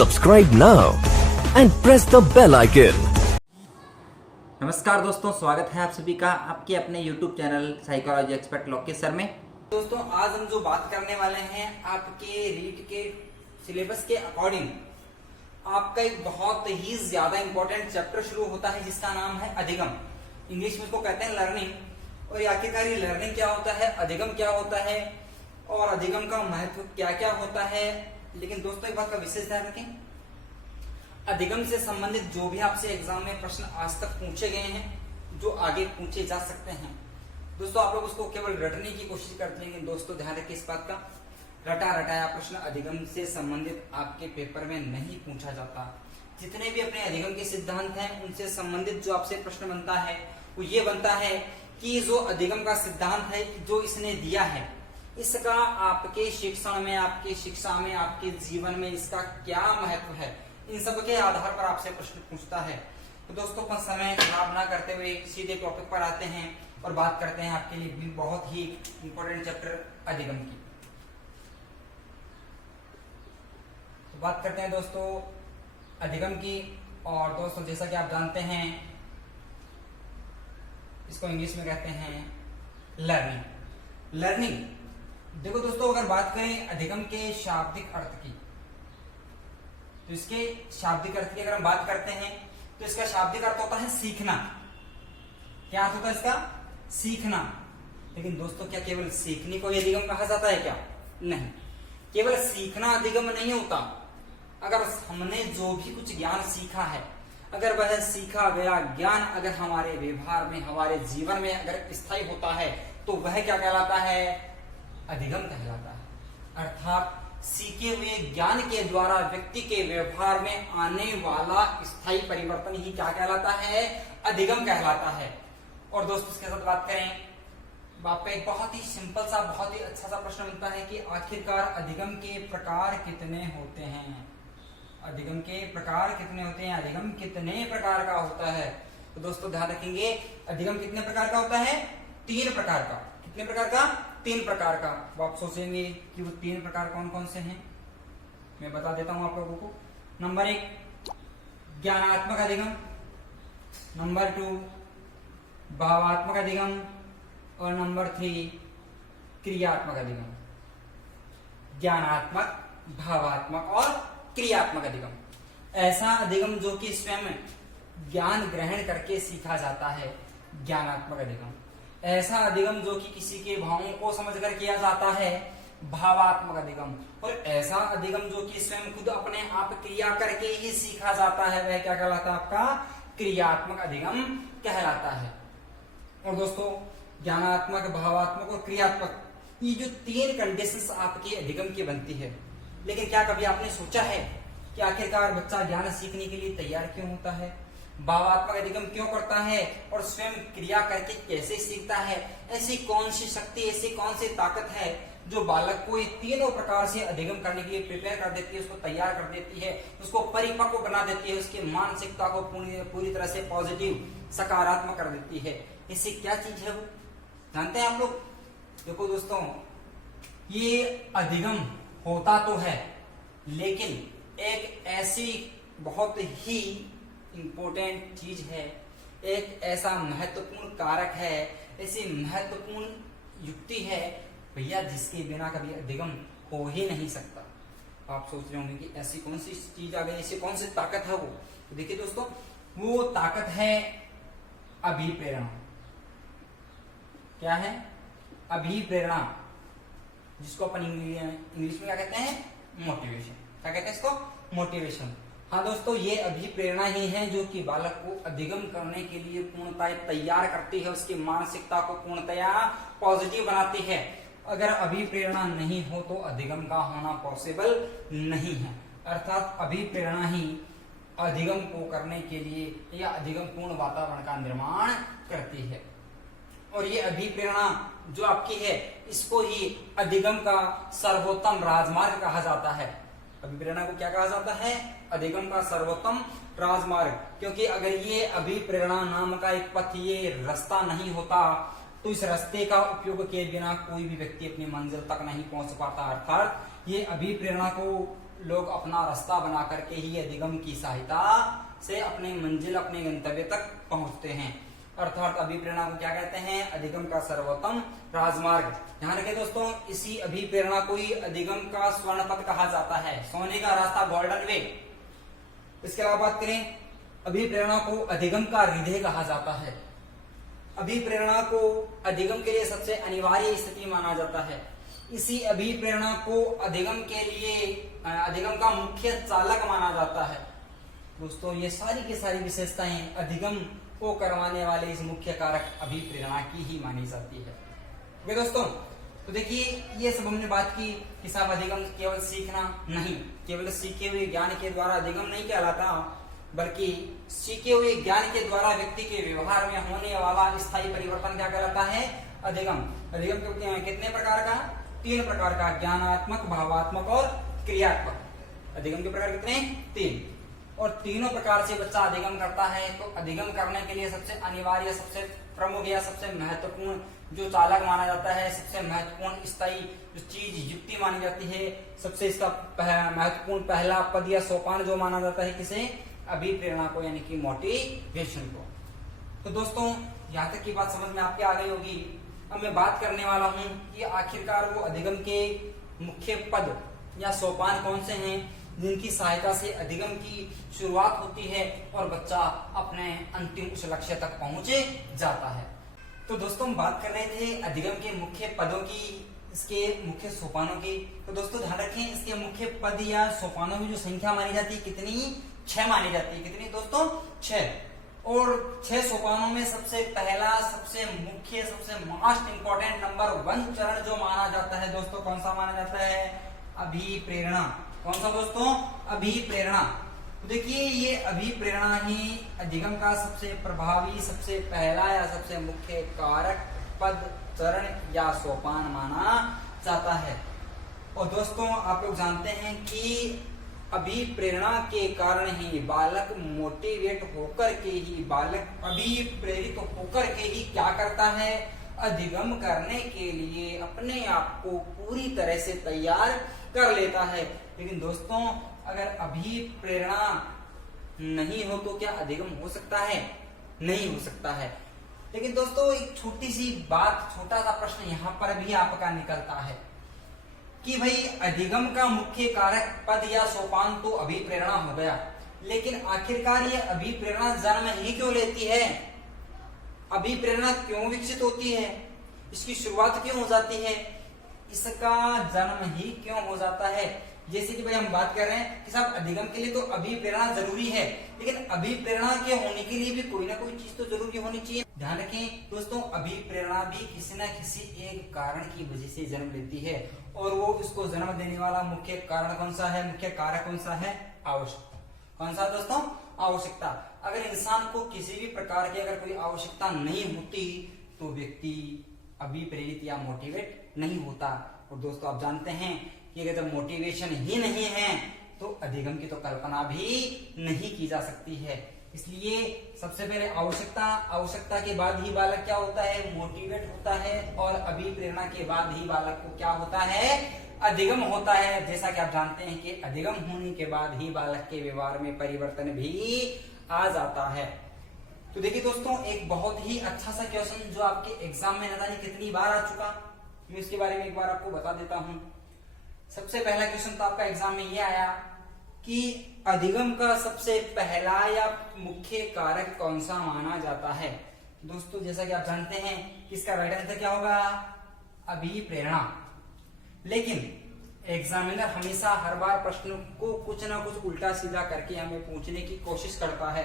Subscribe now and press the bell icon. नमस्कार दोस्तों, स्वागत है आप सभी का आपके अपने YouTube channel psychology expert Lokesh sir में। दोस्तों आज हम जो बात करने वाले हैं आपके रीट के सिलेबस के अकॉर्डिंग आपका एक बहुत ही ज्यादा इंपॉर्टेंट चैप्टर शुरू होता है जिसका नाम है अधिगम। इंग्लिश में इसको कहते हैं लर्निंग। और आखिरकार ये लर्निंग क्या होता है, अधिगम क्या होता है और अधिगम का महत्व क्या क्या होता है। लेकिन दोस्तों एक बात का विशेष ध्यान रखें, अधिगम से संबंधित जो भी आपसे एग्जाम में प्रश्न आज तक पूछे गए हैं, जो आगे पूछे जा सकते हैं, दोस्तों आप लोग उसको केवल रटने की कोशिश करते हैं। लेकिन दोस्तों ध्यान रखिए इस बात का, रटा रटाया प्रश्न अधिगम से संबंधित आपके पेपर में नहीं पूछा जाता। जितने भी अपने अधिगम के सिद्धांत हैं उनसे संबंधित जो आपसे प्रश्न बनता है वो ये बनता है कि जो अधिगम का सिद्धांत है जो इसने दिया है, इसका आपके शिक्षण में, आपके शिक्षा में, आपके जीवन में इसका क्या महत्व है, इन सब के आधार पर आपसे प्रश्न पूछता है। तो दोस्तों अपन समय खराब ना करते हुए सीधे टॉपिक पर आते हैं और बात करते हैं आपके लिए भी बहुत ही इंपॉर्टेंट चैप्टर अधिगम की। तो बात करते हैं दोस्तों अधिगम की। और दोस्तों जैसा कि आप जानते हैं इसको इंग्लिश में कहते हैं लर्निंग। देखो दोस्तों अगर बात करें अधिगम के शाब्दिक अर्थ की, तो इसके शाब्दिक अर्थ की अगर हम बात करते हैं तो इसका शाब्दिक अर्थ होता है सीखना। क्या अर्थ होता है इसका? सीखना। लेकिन दोस्तों क्या केवल सीखने को ही अधिगम कहा जाता है क्या? नहीं, केवल सीखना अधिगम नहीं होता। अगर हमने जो भी कुछ ज्ञान सीखा है, अगर वह सीखा गया ज्ञान अगर हमारे व्यवहार में, हमारे जीवन में अगर स्थायी होता है तो वह क्या कहलाता है? अधिगम कहलाता है। अर्थात सीखे हुए ज्ञान के द्वारा व्यक्ति के व्यवहार में आने वाला स्थायी परिवर्तन ही क्या कहलाता है? अधिगम कहलाता है। और दोस्तों इसके साथ बात करें, आप पे एक बहुत ही सिंपल सा, बहुत ही अच्छा सा प्रश्न बनता है कि आखिरकार अधिगम के प्रकार कितने होते हैं? अधिगम के प्रकार कितने होते हैं? अधिगम कितने प्रकार का होता है? तो दोस्तों ध्यान रखेंगे, अधिगम कितने प्रकार का होता है? 3 प्रकार का। कितने प्रकार का? 3 प्रकार का। वो आप सोचेंगे कि वो 3 प्रकार कौन कौन से हैं, मैं बता देता हूं आप लोगों को। नंबर 1 ज्ञानात्मक अधिगम, नंबर 2 भावात्मक अधिगम और नंबर 3 क्रियात्मक अधिगम। ज्ञानात्मक, भावात्मक और क्रियात्मक अधिगम। ऐसा अधिगम जो कि स्वयं ज्ञान ग्रहण करके सीखा जाता है, ज्ञानात्मक अधिगम। ऐसा अधिगम जो कि किसी के भावों को समझकर किया जाता है, भावात्मक अधिगम। और ऐसा अधिगम जो कि स्वयं खुद अपने आप क्रिया करके ही सीखा जाता है, वह क्या कहलाता है? आपका क्रियात्मक अधिगम कहलाता है। और दोस्तों ज्ञानात्मक, भावात्मक और क्रियात्मक, ये जो 3 कंडीशंस आपके अधिगम की बनती है। लेकिन क्या कभी आपने सोचा है कि आखिरकार बच्चा ज्ञान सीखने के लिए तैयार क्यों होता है, भावात्मक अधिगम क्यों करता है और स्वयं क्रिया करके कैसे सीखता है? ऐसी कौन सी शक्ति, ऐसी कौन सी ताकत है जो बालक को ये तीनों प्रकार से अधिगम करने के लिए प्रिपेयर कर देती है, उसको तैयार कर देती है, उसको परिपक्व बना देती है, उसकी मानसिकता को पूरी तरह से पॉजिटिव, सकारात्मक कर देती है? इससे क्या चीज है वो जानते हैं आप लोग? देखो दोस्तों, ये अधिगम होता तो है, लेकिन एक ऐसी बहुत ही इंपॉर्टेंट चीज है, एक ऐसा महत्वपूर्ण कारक है, ऐसी महत्वपूर्ण युक्ति है भैया जिसके बिना कभी अधिगम हो ही नहीं सकता। आप सोच रहे होंगे कि ऐसी कौन सी चीज आ गई, ऐसी कौन सी ताकत है वो? तो देखिए दोस्तों, वो ताकत है अभिप्रेरणा। क्या है? अभिप्रेरणा, जिसको अपन इंग्लिश में क्या कहते हैं? मोटिवेशन। क्या कहते हैं इसको? मोटिवेशन। हाँ दोस्तों, ये अभिप्रेरणा ही है जो कि बालक को अधिगम करने के लिए पूर्णतः तैयार करती है, उसकी मानसिकता को पूर्णतया पॉजिटिव बनाती है। अगर अभिप्रेरणा नहीं हो तो अधिगम का होना पॉसिबल नहीं है। अर्थात अभिप्रेरणा ही अधिगम को करने के लिए या अधिगम पूर्ण वातावरण का निर्माण करती है। और ये अभिप्रेरणा जो आपकी है, इसको ही अधिगम का सर्वोत्तम राजमार्ग कहा जाता है। अभिप्रेरणा को क्या कहा जाता है? अधिगम का सर्वोत्तम राजमार्ग। क्योंकि अगर ये अभिप्रेरणा नाम का एक पथ, ये रास्ता नहीं होता तो इस रास्ते का उपयोग किए बिना कोई भी व्यक्ति अपनी मंजिल तक नहीं पहुंच पाता। अर्थात ये अभिप्रेरणा को लोग अपना रास्ता बना करके ही अधिगम की सहायता से अपने मंजिल, अपने गंतव्य तक पहुंचते हैं। अर्थात अभिप्रेरणा को क्या कहते हैं? अधिगम का सर्वोत्तम राजमार्ग। ध्यान रखें दोस्तों, इसी अभिप्रेरणा को ही अधिगम का स्वर्ण पथ कहा जाता है, सोने का रास्ता, गोल्डन वे। इसके अलावा बात करें, अभिप्रेरणा को अधिगम का हृदय कहा जाता है। अभिप्रेरणा को अधिगम के लिए सबसे अनिवार्य स्थिति माना जाता है। इसी अभिप्रेरणा को अधिगम के लिए अधिगम का मुख्य चालक माना जाता है। दोस्तों, ये सारी की सारी विशेषताएं अधिगम को करवाने वाले इस मुख्य कारक अभिप्रेरणा की ही मानी जाती है। ओके दोस्तों, तो देखिए, ये सब हमने बात की कि साहब अधिगम केवल सीखना नहीं, केवल सीखे हुए ज्ञान के द्वारा अधिगम नहीं कहलाता, बल्कि सीखे हुए ज्ञान के द्वारा व्यक्ति के व्यवहार में होने वाला स्थायी परिवर्तन क्या कहलाता है? अधिगम। अधिगम कितने प्रकार का? 3 प्रकार का, ज्ञानात्मक, भावात्मक और क्रियात्मक। अधिगम के प्रकार कितने? 3। और तीनों प्रकार से बच्चा अधिगम करता है। तो अधिगम करने के लिए सबसे अनिवार्य, सबसे प्रमुख या सबसे महत्वपूर्ण जो चालक माना जाता है, सबसे महत्वपूर्ण स्थायी जो चीज, युक्ति मानी जाती है, सबसे इसका महत्वपूर्ण पहला पद या सोपान जो माना जाता है, किसे? अभिप्रेरणा को, यानी कि मोटिवेशन को। तो दोस्तों, यहाँ तक की बात समझ में आपके आ गई होगी। अब मैं बात करने वाला हूँ कि आखिरकार वो अधिगम के मुख्य पद या सोपान कौन से हैं जिनकी सहायता से अधिगम की शुरुआत होती है और बच्चा अपने अंतिम उस लक्ष्य तक पहुंचे जाता है। तो दोस्तों, हम बात कर रहे थे अधिगम के मुख्य पदों की, इसके मुख्य सोपानों की। तो दोस्तों ध्यान रखें, इसके मुख्य पद या सोपानों की जो संख्या मानी जाती है, कितनी? 6 मानी जाती है। कितनी दोस्तों? 6। और 6 सोपानों में सबसे पहला, सबसे मुख्य, सबसे मोस्ट इंपॉर्टेंट नंबर 1 चरण जो माना जाता है दोस्तों, कौन सा माना जाता है? अभिप्रेरणा। कौन सा दोस्तों? अभिप्रेरणा। तो देखिए, ये अभिप्रेरणा ही अधिगम का सबसे प्रभावी, सबसे पहला या सबसे मुख्य कारक, पद, चरण या सोपान माना जाता है। और दोस्तों, आप लोग जानते हैं कि अभिप्रेरणा के कारण ही बालक मोटिवेट होकर के ही, बालक अभिप्रेरित होकर के ही क्या करता है? अधिगम करने के लिए अपने आप को पूरी तरह से तैयार कर लेता है। लेकिन दोस्तों, अगर अभिप्रेरणा नहीं हो तो क्या अधिगम हो सकता है? नहीं हो सकता है। लेकिन दोस्तों, एक छोटी सी बात, छोटा सा प्रश्न यहाँ पर भी आपका निकलता है कि भाई अधिगम का मुख्य कारक, पद या सोपान तो अभिप्रेरणा हो गया, लेकिन आखिरकार ये अभिप्रेरणा जन्म ही क्यों लेती है? अभिप्रेरणा क्यों विकसित होती है? इसकी शुरुआत क्यों हो जाती है? इसका जन्म ही क्यों हो जाता है? जैसे कि भाई हम बात कर रहे हैं कि साहब अधिगम के लिए तो अभिप्रेरणा जरूरी है, लेकिन अभिप्रेरणा के होने के लिए भी कोई ना कोई चीज तो जरूरी होनी चाहिए। ध्यान रखें दोस्तों, अभिप्रेरणा भी किसी न किसी एक कारण की वजह से जन्म लेती है, और वो इसको जन्म देने वाला मुख्य कारण कौन सा है? मुख्य कारक कौन सा है? आवश्यकता। कौन सा दोस्तों? आवश्यकता। अगर इंसान को किसी भी प्रकार की अगर कोई आवश्यकता नहीं होती तो व्यक्ति अभिप्रेरित या मोटिवेट नहीं होता। और दोस्तों, आप जानते हैं कि अगर जब मोटिवेशन ही नहीं है तो अधिगम की तो कल्पना भी नहीं की जा सकती है। इसलिए सबसे पहले आवश्यकता, आवश्यकता के बाद ही बालक क्या होता है? मोटिवेट होता है, और अभिप्रेरणा के बाद ही बालक को क्या होता है? अधिगम होता है। जैसा कि आप जानते हैं कि अधिगम होने के बाद ही बालक के व्यवहार में परिवर्तन भी आ जाता है। तो देखिए दोस्तों, एक बहुत ही अच्छा सा क्वेश्चन जो आपके एग्जाम में न जाने कितनी बार आ चुका, मैं इसके बारे में एक बार आपको बता देता हूं। सबसे पहला क्वेश्चन तो आपका एग्जाम में ये आया कि अधिगम का सबसे पहला या मुख्य कारक कौन सा माना जाता है? दोस्तों, जैसा कि आप जानते हैं कि इसका राइट आंसर क्या होगा? अभिप्रेरणा। लेकिन एग्जामिनर हमेशा हर बार प्रश्न को कुछ ना कुछ उल्टा सीधा करके हमें पूछने की कोशिश करता है।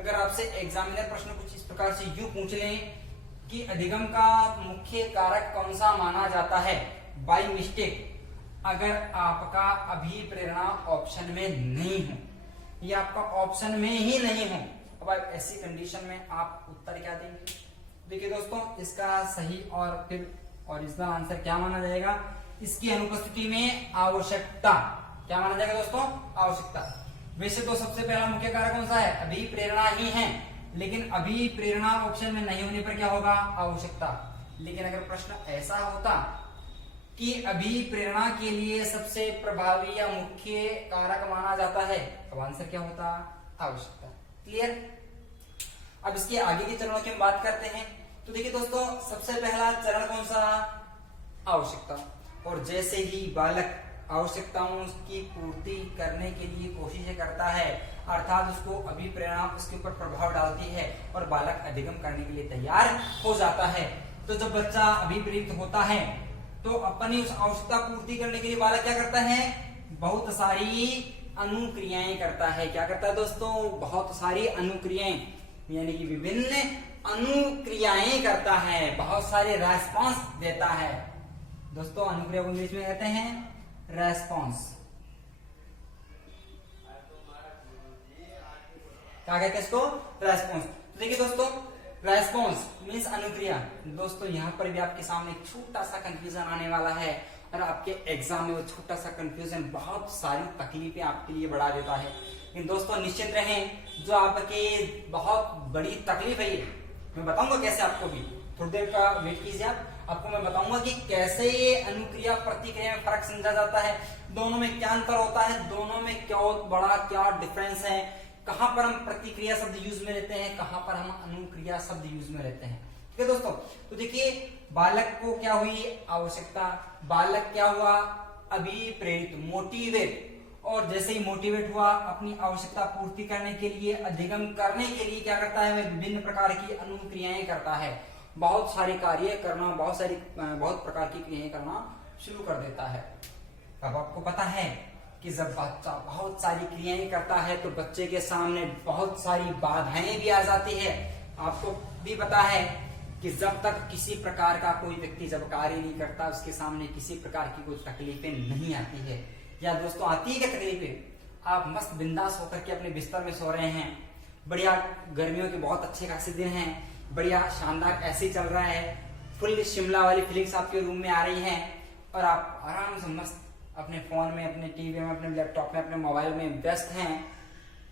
अगर आपसे एग्जामिनर प्रश्न कुछ इस प्रकार से यूं पूछ लें कि अधिगम का मुख्य कारक कौन सा माना जाता है, बाय मिस्टेक अगर आपका अभिप्रेरणा ऑप्शन में नहीं हो या आपका ऑप्शन में ही नहीं हो, अब ऐसी कंडीशन में आप उत्तर क्या देंगे? देखिए दोस्तों, इसका सही और फिर ओरिजिनल आंसर क्या माना जाएगा? इसकी अनुपस्थिति में आवश्यकता। क्या माना जाएगा दोस्तों? आवश्यकता। वैसे तो सबसे पहला मुख्य कारक कौन सा है? अभिप्रेरणा ही है, लेकिन अभिप्रेरणा ऑप्शन में नहीं होने पर क्या होगा? आवश्यकता। लेकिन अगर प्रश्न ऐसा होता कि अभिप्रेरणा के लिए सबसे प्रभावी या मुख्य कारक माना जाता है? अब आंसर क्या होता? आवश्यकता। क्लियर? अब इसके आगे के चरणों की हम बात करते हैं। तो देखिए दोस्तों, सबसे पहला चरण कौन सा? आवश्यकता। और जैसे ही बालक आवश्यकताओं की पूर्ति करने के लिए कोशिशें करता है, अर्थात उसको अभिप्रेरणा उसके ऊपर प्रभाव डालती है और बालक अधिगम करने के लिए तैयार हो जाता है। तो जब बच्चा अभिप्रेरित होता है तो अपनी उस आवश्यकता पूर्ति करने के लिए बालक क्या करता है? बहुत सारी अनुक्रियाएं करता है। क्या करता है दोस्तों? बहुत सारी अनुक्रियाएं, यानी कि विभिन्न अनुक्रियाएं करता है, बहुत सारे रेस्पॉन्स देता है। दोस्तों अनुक्रिया को इंग्लिश में कहते हैं रेस्पॉन्स। क्या कहते हैं इसको? रेस्पॉन्स। तो देखिए दोस्तों, रेस्पॉन्स मीन्स अनुक्रिया। दोस्तों यहाँ पर भी आपके सामने एक छोटा सा कंफ्यूजन आने वाला है और आपके एग्जाम में वो छोटा सा कंफ्यूजन बहुत सारी तकलीफें आपके लिए बढ़ा देता है। लेकिन दोस्तों निश्चित रहें, जो आपके बहुत बड़ी तकलीफ है ये मैं बताऊंगा कैसे आपको भी। थोड़ी देर का वेट कीजिए आप, आपको मैं बताऊंगा कि कैसे ये अनुक्रिया प्रतिक्रिया में फर्क समझा जाता है, दोनों में क्या अंतर होता है, दोनों में क्या बड़ा क्या डिफरेंस है, कहां पर हम प्रतिक्रिया शब्द यूज में लेते हैं, कहां पर हम अनुक्रिया शब्द यूज में लेते हैं। ठीक है दोस्तों, तो देखिए बालक को क्या हुई? आवश्यकता। बालक क्या हुआ? अभिप्रेरित, मोटिवेट। और जैसे ही मोटिवेट हुआ अपनी आवश्यकता पूर्ति करने के लिए, अधिगम करने के लिए क्या करता है? वह विभिन्न प्रकार की अनुक्रियाएं करता है, बहुत सारे कार्य करना, बहुत प्रकार की क्रियाएं करना शुरू कर देता है। अब आपको पता है कि जब बच्चा बहुत सारी क्रियाएं करता है तो बच्चे के सामने बहुत सारी बाधाएं भी आ जाती है। आपको भी पता है कि जब तक किसी प्रकार का कोई व्यक्ति जब कार्य नहीं करता, उसके सामने किसी प्रकार की कोई तकलीफें नहीं आती है। या दोस्तों आती है क्या तकलीफें? आप मस्त बिंदास होकर के अपने बिस्तर में सो रहे हैं, बढ़िया गर्मियों के बहुत अच्छे खासे दिन हैं, बढ़िया शानदार ऐसे चल रहा है, फुल शिमला वाली फीलिंग्स आपके रूम में आ रही हैं और आप आराम से मस्त अपने फोन में, अपने टीवी में, अपने लैपटॉप में, अपने मोबाइल में व्यस्त हैं।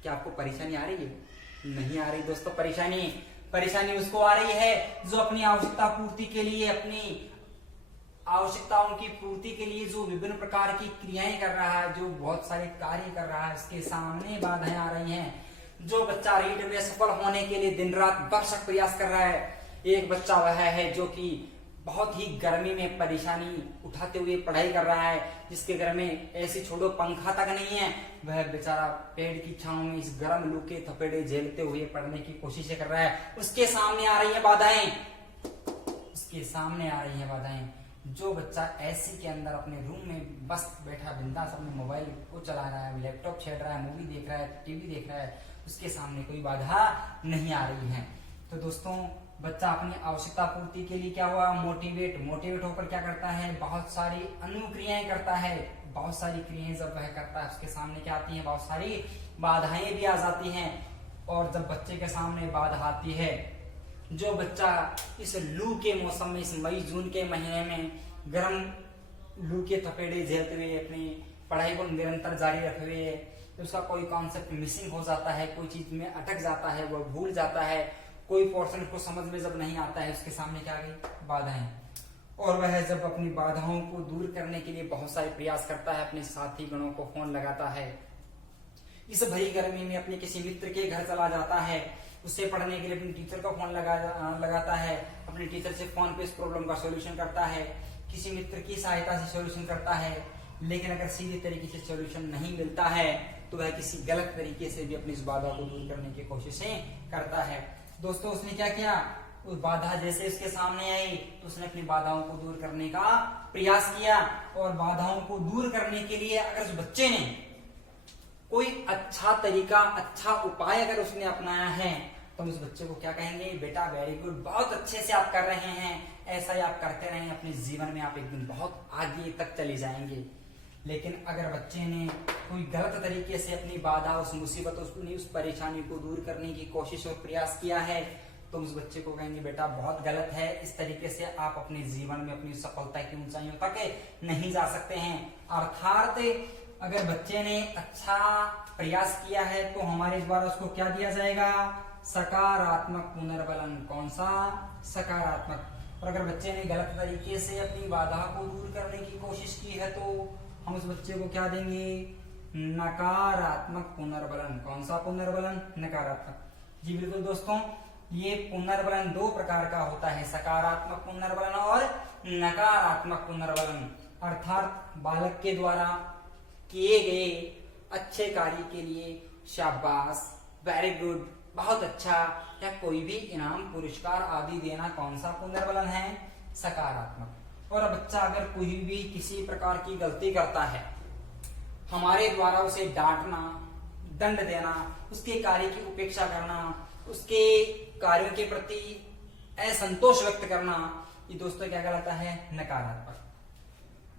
क्या आपको परेशानी आ रही है? नहीं आ रही दोस्तों। परेशानी उसको आ रही है जो अपनी आवश्यकता पूर्ति के लिए, अपनी आवश्यकताओं की पूर्ति के लिए जो विभिन्न प्रकार की क्रियाएं कर रहा है, जो बहुत सारे कार्य कर रहा है, उसके सामने बाधाएं आ रही हैं। जो बच्चा रीड में सफल होने के लिए दिन रात भरसक प्रयास कर रहा है, एक बच्चा वह है जो कि बहुत ही गर्मी में परेशानी उठाते हुए पढ़ाई कर रहा है, जिसके घर में ऐसी छोड़ो पंखा तक नहीं है, वह बेचारा पेड़ की छांव में इस गर्म लू के थपेड़े झेलते हुए पढ़ने की कोशिशें कर रहा है। उसके सामने आ रही है बाधाएं, जो बच्चा ऐसी के अंदर अपने रूम में बस बैठा बिंदास अपने मोबाइल को चला रहा है, लैपटॉप छेड़ रहा है, मूवी देख रहा है, टीवी देख रहा है, उसके सामने कोई बाधा नहीं आ रही है। तो दोस्तों बच्चा अपनी आवश्यकता पूर्ति के लिए क्या हुआ? मोटिवेट होकर क्या करता है? बहुत सारी अनुक्रियाएं करता है। बहुत सारी क्रियाएं जब वह करता है उसके सामने क्या आती हैं? बहुत सारी बाधाएं भी आ जाती हैं। और जब बच्चे के सामने बाधा आती है, जो बच्चा इस लू के मौसम में, इस मई जून के महीने में गर्म लू के थपेड़े झेलते हुए अपनी पढ़ाई को निरंतर जारी रखे हुए, तो उसका कोई कॉन्सेप्ट मिसिंग हो जाता है, कोई चीज में अटक जाता है, वह भूल जाता है, कोई पोर्शन को समझ में जब नहीं आता है, उसके सामने क्या आ गई? बाधाएं। और वह जब अपनी बाधाओं को दूर करने के लिए बहुत सारे प्रयास करता है, अपने साथी गणों को फोन लगाता है, इस भरी गर्मी में अपने किसी मित्र के घर चला जाता है, उससे पढ़ने के लिए अपने टीचर को फोन लगाता है, अपने टीचर से फोन पे इस प्रॉब्लम का सॉल्यूशन करता है, किसी मित्र की सहायता से सॉल्यूशन करता है। लेकिन अगर सीधे तरीके से सॉल्यूशन नहीं मिलता है तो वह किसी गलत तरीके से भी अपनी इस बाधा को दूर करने की कोशिशें करता है। दोस्तों उसने क्या किया? उस बाधा जैसे उसके सामने आई तो उसने अपनी बाधाओं को दूर करने का प्रयास किया। और बाधाओं को दूर करने के लिए अगर उस बच्चे ने कोई अच्छा तरीका, अच्छा उपाय अगर उसने अपनाया है तो उस बच्चे को क्या कहेंगे? बेटा वेरी गुड, बहुत अच्छे से आप कर रहे हैं, ऐसा ही आप करते रहें, अपने जीवन में आप एक दिन बहुत आगे तक चले जाएंगे। लेकिन अगर बच्चे ने कोई गलत तरीके से अपनी बाधा, उस मुसीबत, उस परेशानी को दूर करने की कोशिश और प्रयास किया है तो उस बच्चे को कहेंगे बेटा बहुत गलत है, इस तरीके से आप अपने जीवन में अपनी सफलता की ऊंचाइयों तक नहीं जा सकते हैं। अर्थात अगर बच्चे ने अच्छा प्रयास किया है तो हमारे द्वारा उसको क्या दिया जाएगा? सकारात्मक पुनर्बलन। कौन सा? सकारात्मक। और अगर बच्चे ने गलत तरीके से अपनी बाधा को दूर करने की कोशिश की है तो हम उस बच्चे को क्या देंगे, नकारात्मक पुनर्बलन। कौन सा पुनर्बलन, नकारात्मक। जी बिल्कुल दोस्तों, ये पुनर्बलन दो प्रकार का होता है, सकारात्मक पुनर्बलन और नकारात्मक पुनर्बलन। अर्थात बालक के द्वारा किए गए अच्छे कार्य के लिए शाबाश, वेरी गुड, बहुत अच्छा, या कोई भी इनाम पुरस्कार आदि देना कौन सा पुनर्बलन है, सकारात्मक। और बच्चा अगर कोई भी किसी प्रकार की गलती करता है, हमारे द्वारा उसे डांटना, दंड देना, उसके कार्य की उपेक्षा करना, उसके कार्यों के प्रति असंतोष व्यक्त करना, ये दोस्तों क्या कहलाता है, नकारात्मक।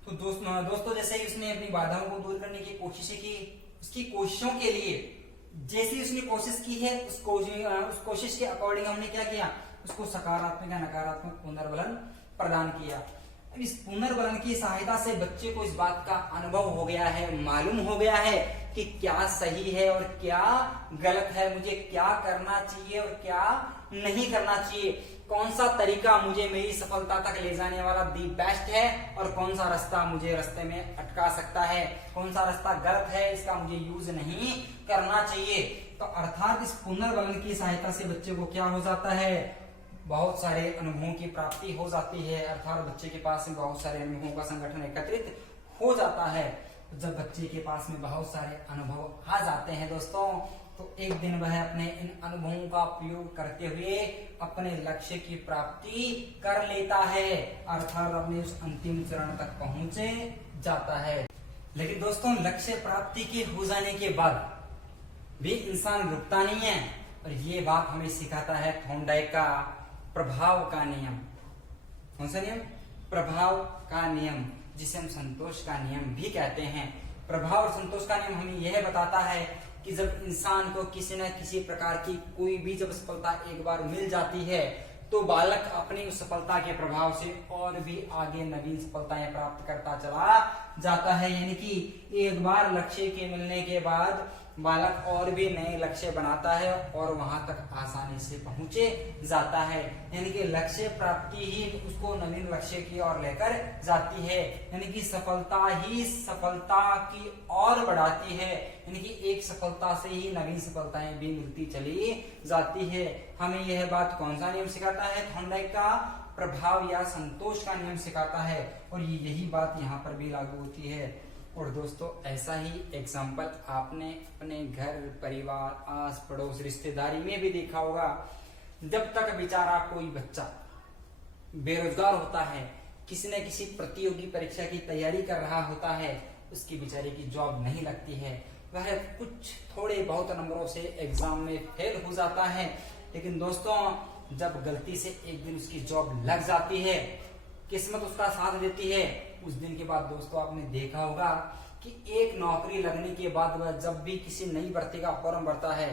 तो दोस्तों जैसे ही उसने अपनी बाधाओं को दूर करने की कोशिशें की, उसकी कोशिशों के लिए जैसी उसने कोशिश की है उस कोशिश के अकॉर्डिंग हमने क्या किया, उसको सकारात्मक या नकारात्मक पुनर्बलन प्रदान किया। अब इस पुनर्बलन की सहायता से बच्चे को इस बात का अनुभव हो गया है, मालूम हो गया है कि क्या सही है और क्या गलत है, मुझे क्या करना चाहिए और क्या नहीं करना चाहिए, कौन सा तरीका मुझे मेरी सफलता तक ले जाने वाला दी बेस्ट है और कौन सा रास्ता मुझे रास्ते में अटका सकता है, कौन सा रास्ता गलत है, इसका मुझे यूज नहीं करना चाहिए। तो अर्थात इस पुनर्बलन की सहायता से बच्चे को क्या हो जाता है, बहुत सारे अनुभवों की प्राप्ति हो जाती है। अर्थात बच्चे के पास में बहुत सारे अनुभवों का संगठन एकत्रित हो जाता है। जब बच्चे के पास में बहुत सारे अनुभव आ जाते हैं दोस्तों, तो एक दिन वह अपने इन अनुभवों का प्रयोग करते हुए अपने लक्ष्य की प्राप्ति कर लेता है, अर्थात अपने उस अंतिम चरण तक पहुंचे जाता है। लेकिन दोस्तों लक्ष्य प्राप्ति के हो जाने के बाद भी इंसान रुकता नहीं है, और ये बात हमें सिखाता है थॉर्नडाइक का प्रभाव का नियम। कौन सा नियम, प्रभाव का नियम, जिसे हम संतोष का नियम भी कहते हैं। प्रभाव और संतोष का नियम हमें यह बताता है कि जब इंसान को किसी न किसी प्रकार की कोई भी जब सफलता एक बार मिल जाती है, तो बालक अपनी उस सफलता के प्रभाव से और भी आगे नवीन सफलताएं प्राप्त करता चला जाता है। यानी कि एक बार लक्ष्य के मिलने के बाद बालक और भी नए लक्ष्य बनाता है और वहां तक आसानी से पहुंचे जाता है। यानी कि लक्ष्य प्राप्ति ही उसको नवीन लक्ष्य की ओर लेकर जाती है। यानी कि सफलता ही सफलता की ओर बढ़ाती है। यानी कि एक सफलता से ही नवीन सफलताएं भी मिलती चली जाती है। हमें यह बात कौन सा नियम सिखाता है, थॉर्नडाइक का प्रभाव या संतोष का नियम सिखाता है, और यही बात यहाँ पर भी लागू होती है। और दोस्तों ऐसा ही एग्जाम्पल आपने अपने घर, परिवार, आस पड़ोस, रिश्तेदारी में भी देखा होगा। जब तक बेचारा कोई बच्चा बेरोजगार होता है, किसी न किसी प्रतियोगी परीक्षा की तैयारी कर रहा होता है, उसकी बेचारे की जॉब नहीं लगती है, वह कुछ थोड़े बहुत नंबरों से एग्जाम में फेल हो जाता है। लेकिन दोस्तों जब गलती से एक दिन उसकी जॉब लग जाती है, किस्मत उसका साथ देती है, उस दिन के बाद दोस्तों आपने देखा होगा कि एक नौकरी लगने के बाद वह जब भी किसी नई भर्ती का फॉर्म भरता है,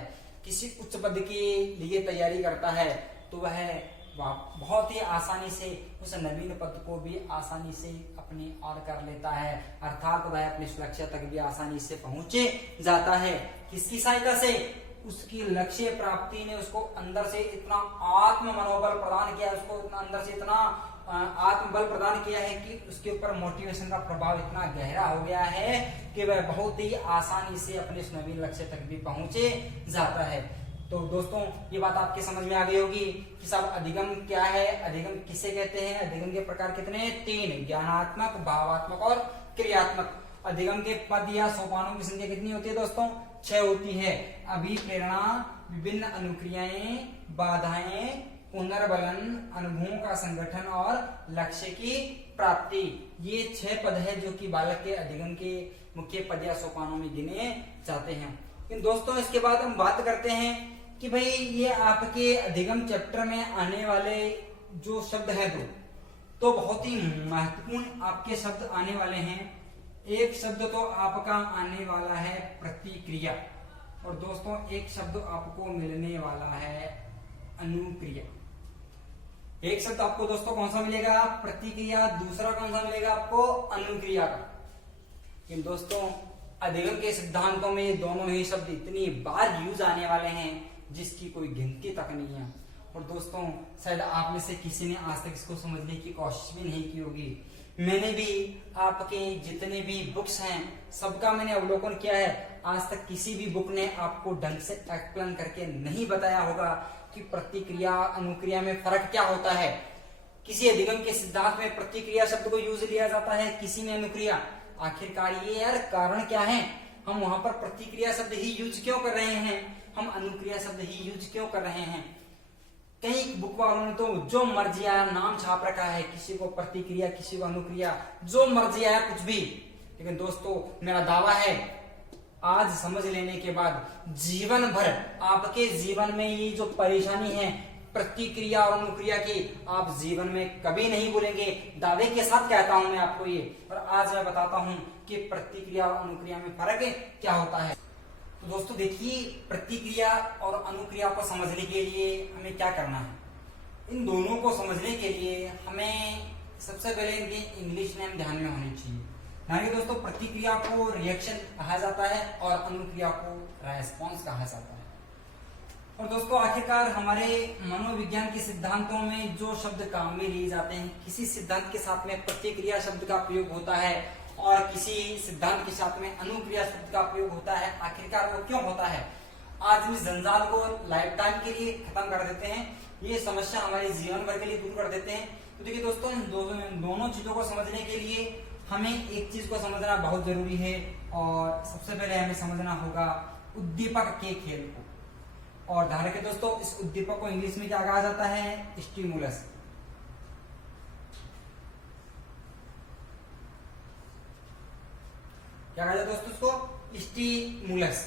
किसी उच्च पद के लिए तैयारी करता है, तो वह बहुत ही आसानी से उस नवीन पद को भी आसानी से अपनी ओर कर लेता है। अर्थात वह अपने लक्ष्य तक भी आसानी से पहुंचे जाता है। किसकी सहायता से, उसकी लक्ष्य प्राप्ति ने उसको अंदर से इतना आत्म मनोबल प्रदान किया, उसको अंदर से इतना आत्मबल प्रदान किया है कि उसके ऊपर मोटिवेशन का प्रभाव इतना गहरा हो गया है कि वह बहुत ही आसानी से अपने इस नवीन लक्ष्य तक भी पहुंचे जाता है। तो दोस्तों ये बात आपके समझ में आ गई होगी कि सब अधिगम क्या है, अधिगम किसे कहते हैं। अधिगम के प्रकार कितने, 3, ज्ञानात्मक, भावात्मक और क्रियात्मक। अधिगम के पद या सोपानों की संख्या कितनी होती है दोस्तों, 6 होती है। अभिप्रेरणा, विभिन्न अनुक्रियाएं, बाधाएं, पुनर्बलन, अनुभवों का संगठन और लक्ष्य की प्राप्ति, ये 6 पद है जो कि बालक के अधिगम के मुख्य पद या सोपानों में गिने जाते हैं। लेकिन दोस्तों इसके बाद हम बात करते हैं कि भाई ये आपके अधिगम चैप्टर में आने वाले जो शब्द है तो बहुत ही महत्वपूर्ण आपके शब्द आने वाले हैं। एक शब्द तो आपका आने वाला है प्रतिक्रिया, और दोस्तों एक शब्द आपको मिलने वाला है अनुक्रिया। एक शब्द आपको दोस्तों कौन सा मिलेगा, प्रतिक्रिया, दूसरा कौन सा मिलेगा आपको, अनुक्रिया का। लेकिन दोस्तों अधिगम के सिद्धांतों में ये दोनों ही शब्द इतनी बार यूज आने वाले हैं जिसकी कोई गिनती तक नहीं है। और दोस्तों शायद आप में से किसी ने आज तक इसको समझने की कोशिश भी नहीं की होगी। मैंने भी आपके जितने भी बुक्स हैं सबका मैंने अवलोकन किया है, आज तक किसी भी बुक ने आपको ढंग से एक्सप्लेन करके नहीं बताया होगा कि प्रतिक्रिया अनुक्रिया में फर्क क्या होता है। किसी अधिगम के सिद्धांत में प्रतिक्रिया शब्द को यूज लिया जाता है, किसी में अनुक्रिया। आखिरकार ये यार कारण क्या है, हम वहां पर प्रतिक्रिया शब्द ही यूज क्यों कर रहे हैं, हम अनुक्रिया शब्द ही यूज क्यों कर रहे हैं। कई बुक वालों ने तो जो मर्जी आया नाम छाप रखा है, किसी को प्रतिक्रिया किसी को अनुक्रिया, जो मर्जी आया कुछ भी। लेकिन दोस्तों मेरा दावा है आज समझ लेने के बाद जीवन भर आपके जीवन में ये जो परेशानी है प्रतिक्रिया और अनुक्रिया की, आप जीवन में कभी नहीं भूलेंगे। दावे के साथ कहता हूं मैं आपको ये, और आज मैं बताता हूं कि प्रतिक्रिया और अनुक्रिया में फर्क क्या होता है। तो दोस्तों देखिए, प्रतिक्रिया और अनुक्रिया को समझने के लिए हमें क्या करना है। इन दोनों को समझने के लिए हमें सबसे पहले इनके इंग्लिश नेम ध्यान में होने चाहिए। यानी दोस्तों प्रतिक्रिया को रिएक्शन कहा जाता है और अनुक्रिया को रेस्पॉन्स कहा जाता है। और दोस्तों आखिरकार हमारे मनोविज्ञान के सिद्धांतों में जो शब्द काम में लिए जाते हैं, किसी सिद्धांत के साथ में प्रतिक्रिया शब्द का प्रयोग होता है और किसी सिद्धांत के साथ में अनुक्रिया शब्द का प्रयोग होता है। आखिरकार वो क्यों होता है, आज इस जंजाल को लाइफ टाइम के लिए खत्म कर देते हैं, ये समस्या हमारे जीवन भर के लिए दूर कर देते हैं। तो देखिए दोस्तों, दोनों चीजों को समझने के लिए हमें एक चीज को समझना बहुत जरूरी है, और सबसे पहले हमें समझना होगा उद्दीपक के खेल को। और ध्यान रखें दोस्तों, इस उद्दीपक को इंग्लिश में क्या कहा जाता है, स्टिमुलस। क्या कहा जाता है दोस्तों इसको, स्टिमुलस,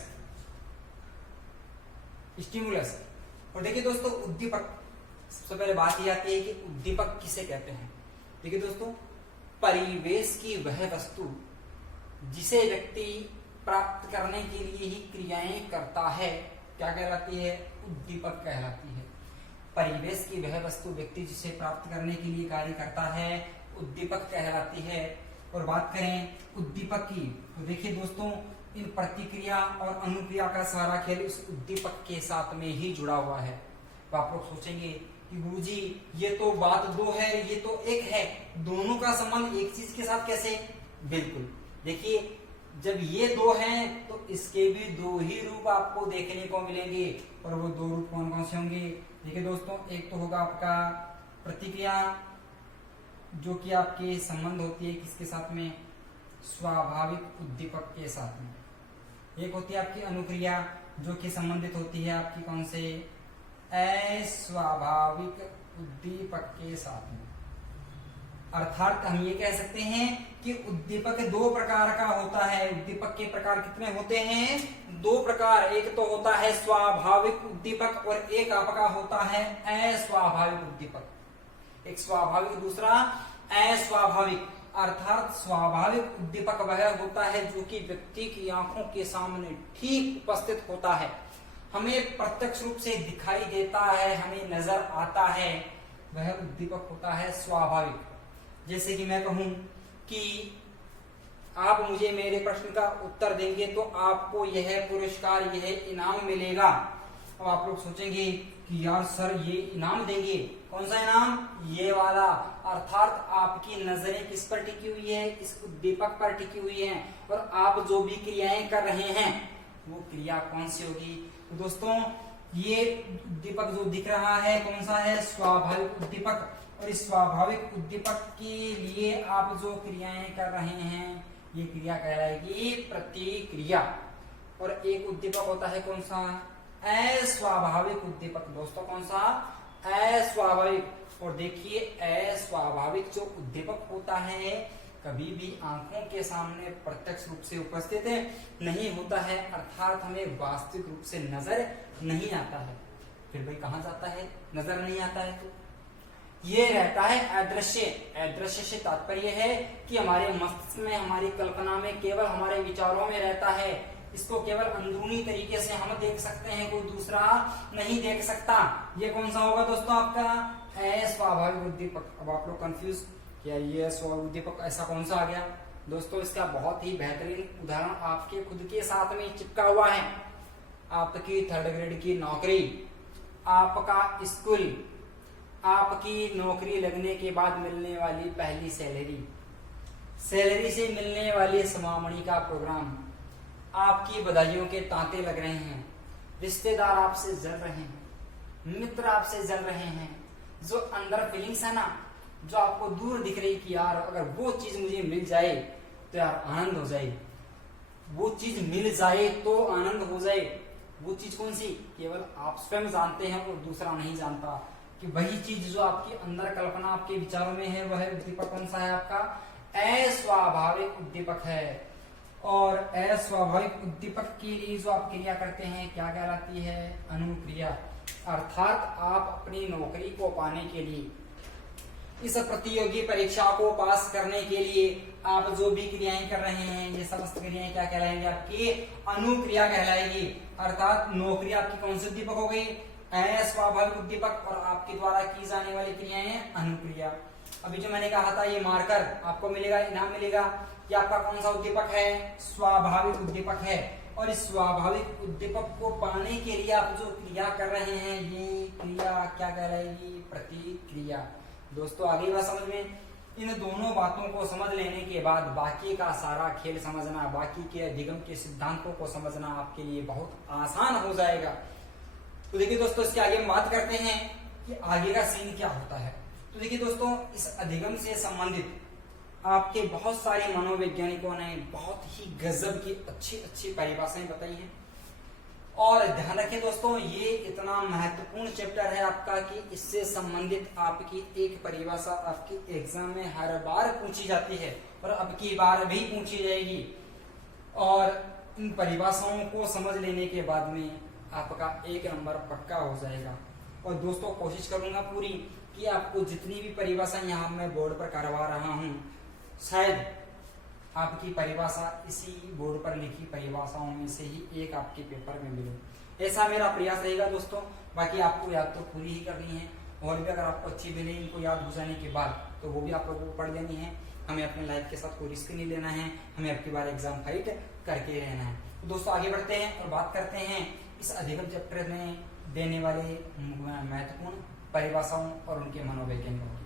स्टिमुलस। और देखिए दोस्तों उद्दीपक, सबसे पहले बात ये आती है कि उद्दीपक किसे कहते हैं। देखिए दोस्तों, परिवेश की वह वस्तु जिसे व्यक्ति प्राप्त करने के लिए ही क्रियाएं करता है क्या कहलाती है, उद्दीपक कहलाती है। परिवेश की वह वस्तु व्यक्ति जिसे प्राप्त करने के लिए कार्य करता है उद्दीपक कहलाती है। और बात करें उद्दीपक की, तो देखिए दोस्तों इन प्रतिक्रिया और अनुक्रिया का सारा खेल इस उद्दीपक के साथ में ही जुड़ा हुआ है। तो आप लोग सोचेंगे कि गुरुजी ये तो बात दो है, ये तो एक है, दोनों का संबंध एक चीज के साथ कैसे। बिल्कुल, देखिए जब ये दो हैं तो इसके भी दो ही रूप आपको देखने को मिलेंगे, और वो दो रूप कौन कौन से होंगे। देखिए दोस्तों, एक तो होगा आपका प्रतिक्रिया जो कि आपके संबंध होती है किसके साथ में, स्वाभाविक उद्दीपक के साथ में। एक होती है आपकी अनुक्रिया जो कि संबंधित होती है आपकी कौन से, अस्वाभाविक उद्दीपक के साथ में। अर्थात हम ये कह सकते हैं कि उद्दीपक दो प्रकार का होता है। उद्दीपक के प्रकार कितने होते हैं, दो प्रकार। एक तो होता है स्वाभाविक उद्दीपक और एक आपका होता है अस्वाभाविक उद्दीपक। एक स्वाभाविक, दूसरा अस्वाभाविक। अर्थात स्वाभाविक उद्दीपक वह होता है जो कि व्यक्ति की आंखों के सामने ठीक उपस्थित होता है, हमें प्रत्यक्ष रूप से दिखाई देता है, हमें नजर आता है, वह उद्दीपक होता है स्वाभाविक। जैसे कि मैं कहूं कि आप मुझे मेरे प्रश्न का उत्तर देंगे तो आपको यह पुरस्कार, यह इनाम मिलेगा। अब आप लोग सोचेंगे कि यार सर ये इनाम देंगे, कौन सा इनाम, ये वाला। अर्थात आपकी नजरें किस पर टिकी हुई है, इस उद्दीपक पर टिकी हुई है, और आप जो भी क्रियाएं कर रहे हैं वो क्रिया कौन सी होगी। तो दोस्तों ये उद्दीपक जो दिख रहा है कौन सा है, स्वाभाविक उद्दीपक। और इस स्वाभाविक उद्दीपक के लिए आप जो क्रियाएं कर रहे हैं ये क्रिया कहलाएगी प्रतिक्रिया। और एक उद्दीपक होता है कौन सा, अस्वाभाविक उद्दीपक। दोस्तों कौन सा, अस्वाभाविक। और देखिए अस्वाभाविक जो उद्दीपक होता है कभी भी आंखों के सामने प्रत्यक्ष रूप से उपस्थित नहीं होता है, अर्थात हमें वास्तविक रूप से नजर नहीं आता है। फिर भाई कहां जाता है, नजर नहीं आता है तो ये रहता है अदृश्य। अदृश्य से तात्पर्य है कि हमारे मस्तिष्क में, हमारी कल्पना में, केवल हमारे विचारों में रहता है। इसको केवल अंदरूनी तरीके से हम देख सकते हैं, कोई दूसरा नहीं देख सकता। ये कौन सा होगा दोस्तों, आपका अस्वाभाविक उद्दीपक। अब आप लोग कंफ्यूज, क्या ये स्वाभाविक उद्दीपक ऐसा कौन सा आ गया। दोस्तों इसका बहुत ही बेहतरीन उदाहरण आपके खुद के साथ में चिपका हुआ है। आपकी 3rd ग्रेड की नौकरी, आपका स्कूल, आपकी नौकरी लगने के बाद मिलने वाली पहली सैलरी, सैलरी से मिलने वाली समामणी का प्रोग्राम, आपकी बधाइयों के तांते लग रहे हैं, रिश्तेदार आपसे जल रहे हैं, मित्र आपसे जल रहे हैं, जो अंदर फीलिंग्स है ना, जो आपको दूर दिख रही कि यार अगर वो चीज मुझे मिल जाए तो यार आनंद हो जाए, वो चीज मिल जाए तो आनंद हो जाए। वो चीज कौन सी, केवल आप स्वयं जानते हैं और दूसरा नहीं जानता, कि वही चीज जो आपके अंदर कल्पना, आपके विचारों में है, वह उद्दीपक कौन सा है, आपका अस्वाभाविक उद्दीपक है। और अस्वाभाविक उद्दीपक के लिए जो आप क्रिया करते हैं क्या कहलाती है, अनुक्रिया। अर्थात आप अपनी नौकरी को पाने के लिए, इस प्रतियोगी परीक्षा को पास करने के लिए आप जो भी क्रियाएं कर रहे हैं, ये समस्त क्रियाएं क्या कहलाएंगे, आपकी अनुक्रिया कहलाएगी। अर्थात नौकरी आपकी कौन सी उद्दीपक हो गई, अस्वाभाविक उद्दीपक, और आपके द्वारा की जाने वाली क्रियाएं हैं अनुक्रिया। अभी जो मैंने कहा था ये मार्कर आपको मिलेगा, इनाम मिलेगा, ये आपका कौन सा उद्दीपक है, स्वाभाविक उद्दीपक है। और इस स्वाभाविक उद्दीपक को पाने के लिए आप जो क्रिया कर रहे हैं, ये क्रिया क्या कहलाएगी, प्रतिक्रिया। दोस्तों आगे बात समझ में, इन दोनों बातों को समझ लेने के बाद बाकी का सारा खेल समझना, बाकी के अधिगम के सिद्धांतों को समझना आपके लिए बहुत आसान हो जाएगा। तो देखिए दोस्तों, इसके आगे हम बात करते हैं कि आगे का सीन क्या होता है। तो देखिए दोस्तों, इस अधिगम से संबंधित आपके बहुत सारे मनोवैज्ञानिकों ने बहुत ही गजब की अच्छी अच्छी परिभाषाएं बताई हैं। और ध्यान रखें दोस्तों, ये इतना महत्वपूर्ण चैप्टर है आपका कि इससे संबंधित आपकी एक परिभाषा आपकी एग्जाम में हर बार पूछी जाती है और अब की बार भी पूछी जाएगी। और इन परिभाषाओं को समझ लेने के बाद में आपका 1 नंबर पक्का हो जाएगा। और दोस्तों कोशिश करूंगा पूरी कि आपको जितनी भी परिभाषा यहाँ मैं बोर्ड पर करवा रहा हूँ, शायद आपकी परिभाषा इसी बोर्ड पर लिखी परिभाषाओं में से ही एक आपके पेपर में मिले, ऐसा मेरा प्रयास रहेगा दोस्तों। बाकी आपको याद तो पूरी ही करनी है, और भी अगर आपको अच्छी मिले इनको याद हो जाने के बाद तो वो भी आप लोगों को पढ़ लेनी है। हमें अपने लाइफ के साथ कोई रिस्क नहीं लेना है, हमें अब की बार एग्जाम फाइट करके रहना है। तो दोस्तों आगे बढ़ते हैं और बात करते हैं इस अधिगम चैप्टर में देने वाले महत्वपूर्ण परिभाषाओं और उनके मनोवैज्ञानिकों की।